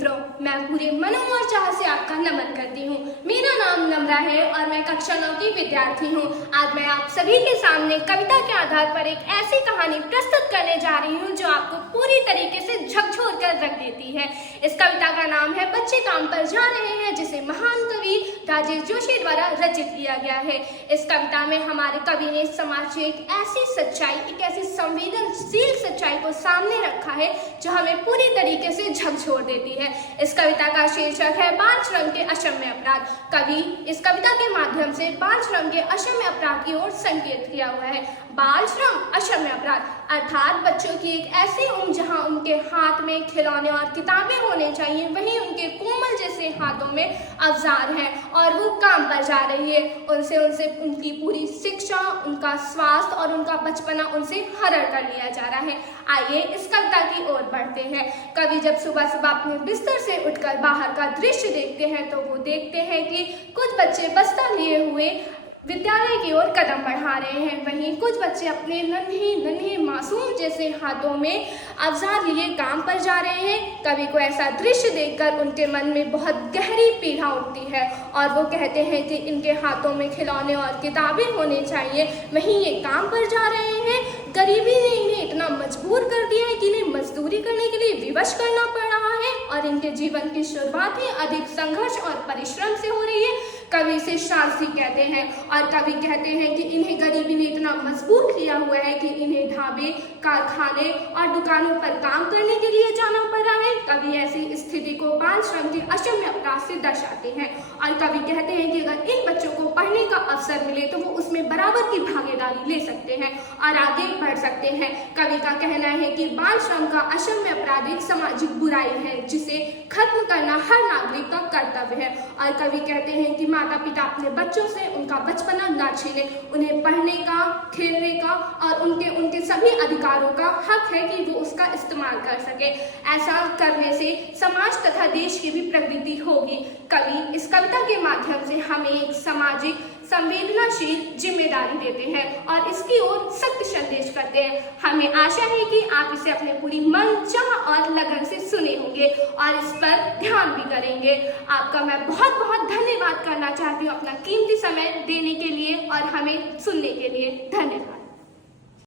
मित्रों, मैं पूरे मनों और चाह से आपका नमन करती हूँ। मेरा नाम नम्रा है और मैं कक्षा 9 की विद्यार्थी हूँ। आज मैं आप सभी के सामने कविता के आधार पर एक ऐसी कहानी प्रस्तुत करने जा रही हूँ जो आपको पूरी तरीके से झकझोर कर रख देती है। इस कविता का नाम है बच्चे काम पर जा रहे हैं, जिसे महान कवि राजेश जोशी द्वारा रचित किया गया है। इस कविता में हमारे कवि ने समाज की एक ऐसी सच्चाई, एक ऐसी संवेदनशील सच्चाई को सामने रखा है जो हमें पूरी तरीके से झकझोर देती है। इस कविता का शीर्षक है बाल श्रम के अक्षम्य अपराध। कवि इस कविता के माध्यम से बाल श्रम के अक्षम्य अपराध की ओर संकेत किया हुआ है। बाल श्रम अक्षम्य अपराध अर्थात बच्चों की एक ऐसी उम्र जहां उनके हाथ में खिलौने और किताबें होने चाहिए, वहीं उनके कोमल जैसे हाथों में औजार हैं और वो काम पर जा रही है। उनसे उनकी पूरी शिक्षा, उनका स्वास्थ्य और उनका बचपना उनसे हरण कर लिया जा रहा है। आइए इस कविता की ओर बढ़ते हैं। कवि जब सुबह सुबह अपने बिस्तर से उठकर बाहर का दृश्य देखते हैं तो वो देखते हैं कि कुछ बच्चे बस्ता लिए हुए विद्यालय की ओर कदम बढ़ा रहे हैं। वहीं कुछ बच्चे अपने नन्हे मासूम जैसे हाथों में औजार लिए काम पर जा रहे हैं। कवि को ऐसा दृश्य देखकर उनके मन में बहुत गहरी पीड़ा उठती है और वो कहते हैं कि इनके हाथों में खिलौने और किताबें होने चाहिए, वहीं ये काम पर जा रहे हैं। गरीबी ने इन्हें इतना मजबूर कर दिया है कि इन्हें मजदूरी करने के लिए विवश करना पड़ रहा है और इनके जीवन की शुरुआत ही अधिक संघर्ष और परिश्रम से हो रही है। कवि इसे शास्त्री कहते हैं और कवि कहते हैं कि इन्हें गरीबी ने इतना मजबूर किया हुआ है कि इन्हें ढाबे, कारखाने और दुकानों पर काम करने के लिए जाना पड़ रहा है। कवि ऐसी स्थिति को बाल श्रम के अक्षम्य अपराध से दर्शाते हैं और कवि कहते हैं कि अगर इन बच्चों को पढ़ने का अवसर मिले तो वो उसमें बराबर की भागीदारी ले सकते हैं और आगे बढ़ सकते हैं। कवि का कहना है कि बाल श्रम का अक्षम्य अपराध एक सामाजिक बुराई है जिसे खत्म करना हर नागरिक का कर्तव्य है। और कवि कहते हैं कि माता पिता अपने बच्चों से उनका बचपना ना छीने, उन्हें पढ़ने का, खेलने का और उनके सभी अधिकारों का हक है कि वो उसका इस्तेमाल कर सके। ऐसा करने से समाज तथा देश की भी प्रगति होगी। कवि इस कविता के माध्यम से हमें एक सामाजिक संवेदनाशील जिम्मेदारी देते हैं और इसकी ओर सख्त संदेश करते हैं। हमें आशा है कि आप इसे अपने पूरी मन, चाह और लगन से सुने होंगे और इस पर ध्यान भी करेंगे। आपका मैं बहुत बहुत धन्यवाद करना चाहती हूँ अपना कीमती समय देने के लिए और हमें सुनने के लिए। धन्यवाद।